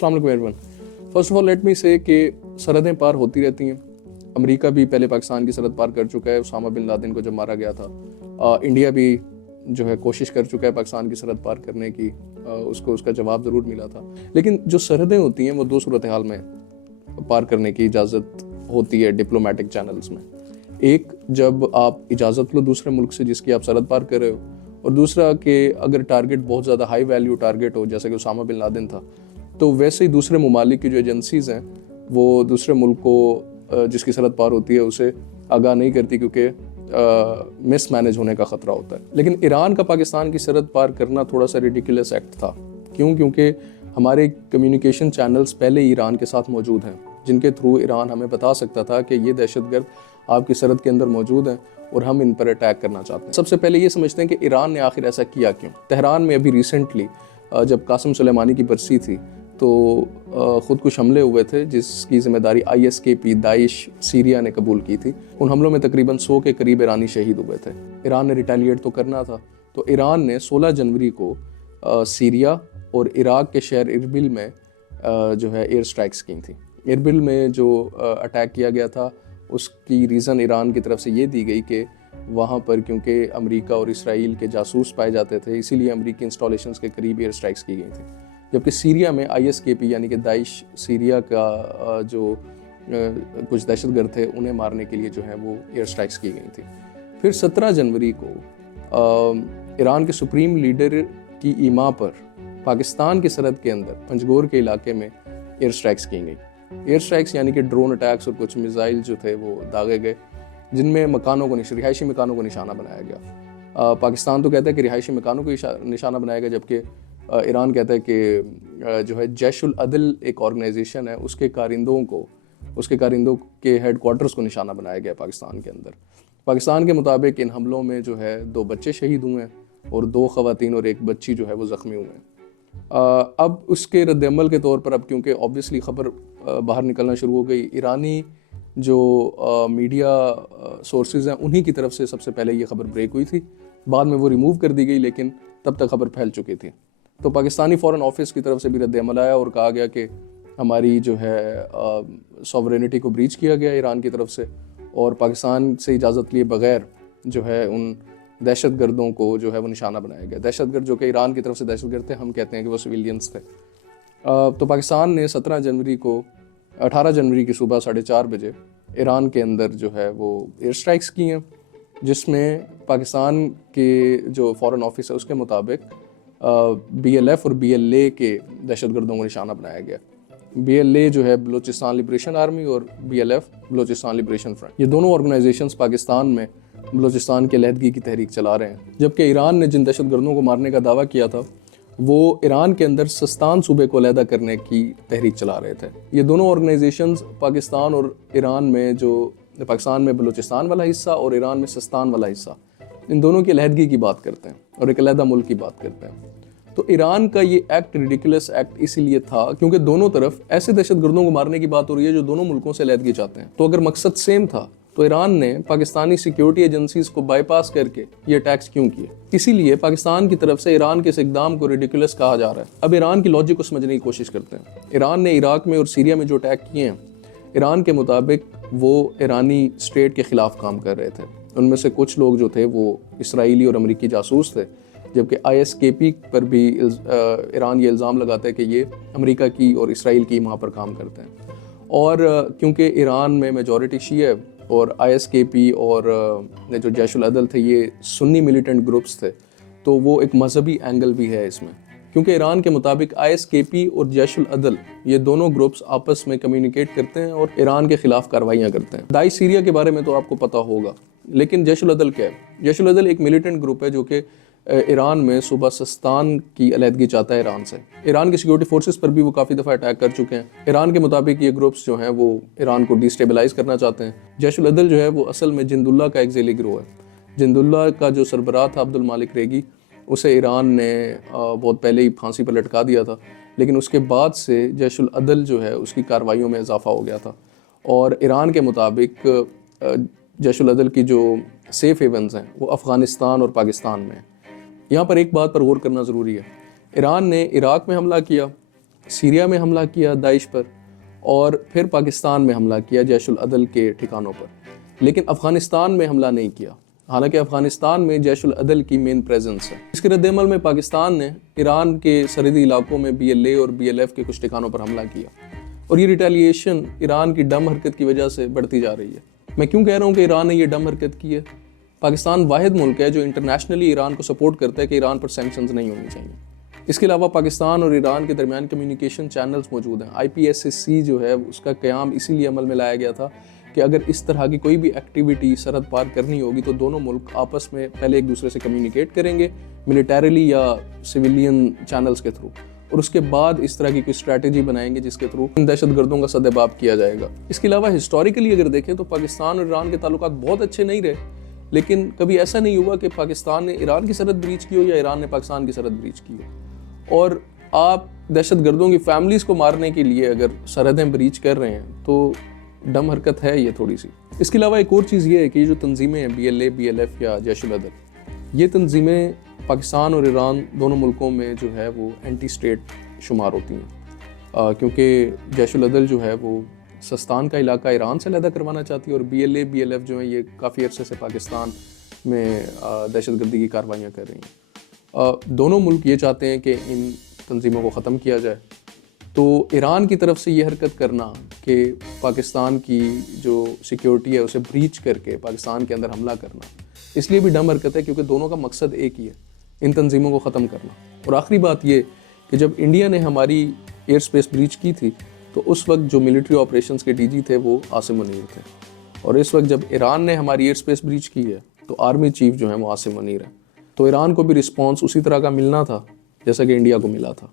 अस्सलाम वालेकुम everyone. First of all let me से कि सरहदें पार होती रहती हैं। अमेरिका भी पहले पाकिस्तान की सरहद पार कर चुका है उसामा बिन लादेन को जब मारा गया था। इंडिया भी जो है कोशिश कर चुका है पाकिस्तान की सरहद पार करने की। उसको उसका जवाब ज़रूर मिला था। लेकिन जो सरहदें होती हैं वो दो सूरत हाल में पार करने की इजाज़त होती है डिप्लोमेटिक चैनल्स में। एक, जब आप इजाज़त लो दूसरे मुल्क से जिसकी आप सरहद पार कर रहे हो, और दूसरा कि अगर टारगेट बहुत ज़्यादा हाई वैल्यू टारगेट हो, जैसे कि उसामा बिन लादेन था, तो वैसे ही दूसरे ममालिक की जो एजेंसीज़ हैं वो दूसरे मुल्क को जिसकी सरहद पार होती है उसे आगाह नहीं करती, क्योंकि मिस मैनेज होने का ख़तरा होता है। लेकिन ईरान का पाकिस्तान की सरहद पार करना थोड़ा सा रिडिकुलस एक्ट था। क्यों? क्योंकि हमारे कम्युनिकेशन चैनल्स पहले ही ईरान के साथ मौजूद हैं, जिनके थ्रू ईरान हमें बता सकता था कि ये दहशतगर्द आपकी सरहद के अंदर मौजूद हैं और हम इन पर अटैक करना चाहते हैं। सबसे पहले ये समझते हैं कि ईरान ने आखिर ऐसा किया क्यों। तेहरान में अभी रिसेंटली जब कासिम सुलेमानी की बरसी थी तो ख़ुदकुश हमले हुए थे, जिसकी ज़िम्मेदारी ISKP दाइश सीरिया ने कबूल की थी। उन हमलों में तकरीबन 100 के करीब ईरानी शहीद हुए थे। ईरान ने रिटेलिएट तो करना था, तो ईरान ने 16 जनवरी को सीरिया और इराक के शहर इरबिल में जो है एयर स्ट्राइक्स की थी। इरबिल में जो अटैक किया गया था उसकी रीज़न ईरान की तरफ से ये दी गई कि वहाँ पर क्योंकि अमेरिका और इसराइल के जासूस पाए जाते थे, इसीलिए अमेरिकी इंस्टॉलेशंस के करीब एयर स्ट्राइक्स की गई थी। जबकि सीरिया में ISKP यानी कि दाइश सीरिया का जो कुछ दहशतगर्द थे उन्हें मारने के लिए जो है वो एयर स्ट्राइक्स की गई थी। फिर 17 जनवरी को ईरान के सुप्रीम लीडर की ईमा पर पाकिस्तान की सरहद के अंदर पंजगोर के इलाके में एयर स्ट्राइक्स की गई। एयर स्ट्राइक्स यानी कि ड्रोन अटैक्स और कुछ मिसाइल जो थे वो दागे गए, जिनमें रिहायशी मकानों को निशाना बनाया गया। पाकिस्तान तो कहता है कि रिहायशी मकानों को निशाना बनाया गया, जबकि ईरान कहता है कि जो है जैशुल अदल एक ऑर्गेनाइजेशन है उसके कारिंदों के हेड क्वार्टर्स को निशाना बनाया गया पाकिस्तान के अंदर। पाकिस्तान के मुताबिक इन हमलों में जो है 2 बच्चे शहीद हुए हैं और 2 ख़वातीन और 1 बच्ची जो है वो ज़ख्मी हुए हैं। अब उसके रद्दअमल के तौर पर अब क्योंकि ऑब्वियसली ख़बर बाहर निकलना शुरू हो गई, ईरानी जो मीडिया सोर्सेज हैं उन्हीं की तरफ से सबसे पहले ये ख़बर ब्रेक हुई थी। बाद में वो रिमूव कर दी गई, लेकिन तब तक ख़बर फैल चुकी थी। तो पाकिस्तानी फ़ॉरेन ऑफिस की तरफ से भी रद्दअमल आया और कहा गया कि हमारी जो है सॉवरेनिटी को ब्रीच किया गया ईरान की तरफ से, और पाकिस्तान से इजाज़त लिए बग़ैर जो है उन दहशतगर्दों को जो है वो निशाना बनाया गया। दहशतगर्द जो कि ईरान की तरफ से दहशतगर्द थे, हम कहते हैं कि वो सिविलियंस थे। तो पाकिस्तान ने 18 जनवरी की सुबह 4:30 बजे ईरान के अंदर जो है वो एयर स्ट्राइक्स की हैं, जिसमें पाकिस्तान के जो फ़ॉरेन ऑफिस है उसके मुताबिक BLF और BLA के दहशतगर्दों को निशाना बनाया गया। BLA जो है बलूचिस्तान लिबरेशन आर्मी और BLF बलूचिस्तान लिबरेशन फ्रंट, ये दोनों ऑर्गेनाइजेशंस पाकिस्तान में बलूचिस्तान की अलहदगी की तहरीक चला रहे हैं। जबकि ईरान ने जिन दहशतगर्दों को मारने का दावा किया था वो ईरान के अंदर सिस्तान सूबे को अलहदा करने की तहरीक चला रहे थे। ये दोनों ऑर्गेनाइजेशंस पाकिस्तान और ईरान में, जो पाकिस्तान में बलूचिस्तान वाला हिस्सा और ईरान में सिस्तान वाला हिस्सा, इन दोनों की अलहदगी की बात करते हैं और एक अलहदा मुल्क की बात करते हैं। तो ईरान का ये एक्ट रिडिकुलस एक्ट इसीलिए था क्योंकि दोनों तरफ ऐसे दहशतगर्दों को मारने की बात हो रही है जो दोनों मुल्कों से अलहदगी चाहते हैं। तो अगर मकसद सेम था तो ईरान ने पाकिस्तानी सिक्योरिटी एजेंसीज को बाईपास करके ये अटैक्स क्यों किए? इसीलिए पाकिस्तान की तरफ से ईरान के इस इकदाम को रिडिकुलस कहा जा रहा है। अब ईरान की लॉजिक को समझने की कोशिश करते हैं। ईरान ने इराक में और सीरिया में जो अटैक किए हैं, ईरान के मुताबिक वो ईरानी स्टेट के ख़िलाफ़ काम कर रहे थे। उनमें से कुछ लोग जो थे वो इसराइली और अमेरिकी जासूस थे, जबकि ISKP पर भी ईरान ये इल्ज़ाम लगाता है कि ये अमेरिका की और इसराइल की वहाँ पर काम करते हैं। और क्योंकि ईरान में मेजॉरिटी शिया और ISKP और जो जैशुल अदल थे ये सुन्नी मिलिटेंट ग्रुप्स थे, तो वो एक मजहबी एंगल भी है इसमें। क्योंकि ईरान के मुताबिक ISKP और जैशुल अदल ये दोनों ग्रुप्स आपस में कम्युनिकेट करते हैं और ईरान के ख़िलाफ़ कार्रवाइयाँ करते हैं। दाइश सीरिया के बारे में तो आपको पता होगा, लेकिन जैशुल अदल क्या है? जैशुल अदल एक मिलिटेंट ग्रुप है जो कि ईरान में सूबा सिस्तान की अलहदगी चाहता है ईरान से। ईरान की सिक्योरिटी फोर्सेस पर भी वो काफ़ी दफ़ा अटैक कर चुके हैं। ईरान के मुताबिक ये ग्रुप्स जो हैं वो ईरान को डिस्टेबलाइज करना चाहते हैं। जैशुल अदल जो है वो असल में जिंदुल्ला का एक ज़ेली गिरोह है। जिंदुल्ला का जो सरबराह था अब्दुल मालिक रेगी, उसे ईरान ने बहुत पहले ही फांसी पर लटका दिया था, लेकिन उसके बाद से जैशुल अदल जो है उसकी कार्रवाइयों में इजाफा हो गया था। और ईरान के मुताबिक जैशुल अदल की जो सेफ हेवन्स हैं वो अफ़गानिस्तान और पाकिस्तान में। यहाँ पर एक बात पर गौर करना ज़रूरी है। ईरान ने इराक में हमला किया, سیریا میں حملہ کیا داعش پر، اور پھر پاکستان میں حملہ کیا جیش العدل کے ٹھکانوں پر، لیکن افغانستان میں حملہ نہیں کیا، حالانکہ افغانستان میں جیش العدل کی مین پریزنس ہے۔ اس کے رد عمل میں پاکستان نے ایران کے سرحدی علاقوں میں BLA اور BLF کے کچھ ٹھکانوں پر حملہ کیا، اور یہ ریٹیلیشن ایران کی ڈم حرکت کی وجہ سے بڑھتی جا رہی ہے۔ میں کیوں کہہ رہا ہوں کہ ایران نے یہ ڈم حرکت کی ہے؟ پاکستان واحد ملک ہے جو انٹرنیشنلی ایران کو سپورٹ کرتا ہے کہ ایران پر سینکشنز نہیں ہونی چاہیے۔ اس کے علاوہ پاکستان اور ایران کے درمیان کمیونیکیشن چینلز موجود ہیں۔ IPSC جو ہے اس کا قیام اسی لیے عمل میں لایا گیا تھا کہ اگر اس طرح کی کوئی بھی ایکٹیویٹی سرحد پار کرنی ہوگی تو دونوں ملک آپس میں پہلے ایک دوسرے سے کمیونیکیٹ کریں گے، ملیٹریلی یا سویلین چینلز کے تھرو، اور اس کے بعد اس طرح کی کوئی اسٹریٹجی بنائیں گے جس کے تھرو دہشت گردوں کا سدباب کیا جائے گا۔ اس کے علاوہ ہسٹوریکلی اگر دیکھیں تو پاکستان اور ایران کے تعلقات بہت اچھے نہیں رہے، لیکن کبھی ایسا نہیں ہوا کہ پاکستان نے ایران کی سرحد بریچ کی ہو یا ایران نے پاکستان کی سرحد بریچ کی ہو۔ اور آپ دہشت گردوں کی فیملیز کو مارنے کے لیے اگر سرحدیں بریچ کر رہے ہیں تو ڈم حرکت ہے یہ تھوڑی سی۔ اس کے علاوہ ایک اور چیز یہ ہے کہ یہ جو تنظیمیں ہیں BLA BLF یا جیش العدل، یہ تنظیمیں پاکستان اور ایران دونوں ملکوں میں جو ہے وہ اینٹی اسٹیٹ شمار ہوتی ہیں، کیونکہ جیش العدل جو ہے وہ سستان کا علاقہ ایران سے علیحدہ کروانا چاہتی ہے، اور BLA BLF جو ہیں یہ کافی عرصے سے پاکستان میں دہشت گردی کی کارروائیاں کر رہی ہیں۔ دونوں ملک یہ چاہتے ہیں کہ ان تنظیموں کو ختم کیا جائے، تو ایران کی طرف سے یہ حرکت کرنا کہ پاکستان کی جو سیکیورٹی ہے اسے بریچ کر کے پاکستان کے اندر حملہ کرنا، اس لیے بھی ڈم حرکت ہے کیونکہ دونوں کا مقصد ایک ہی ہے، ان تنظیموں کو ختم کرنا۔ اور آخری بات یہ کہ جب انڈیا نے ہماری ایئر سپیس بریچ کی تھی تو اس وقت جو ملٹری آپریشنز کے DG تھے وہ عاصم منیر تھے، اور اس وقت جب ایران نے ہماری ایئر سپیس بریچ کی ہے تو آرمی چیف جو ہے وہ عاصم منیر ہے، تو ایران کو بھی رسپانس اسی طرح کا ملنا تھا جیسا کہ انڈیا کو ملا تھا۔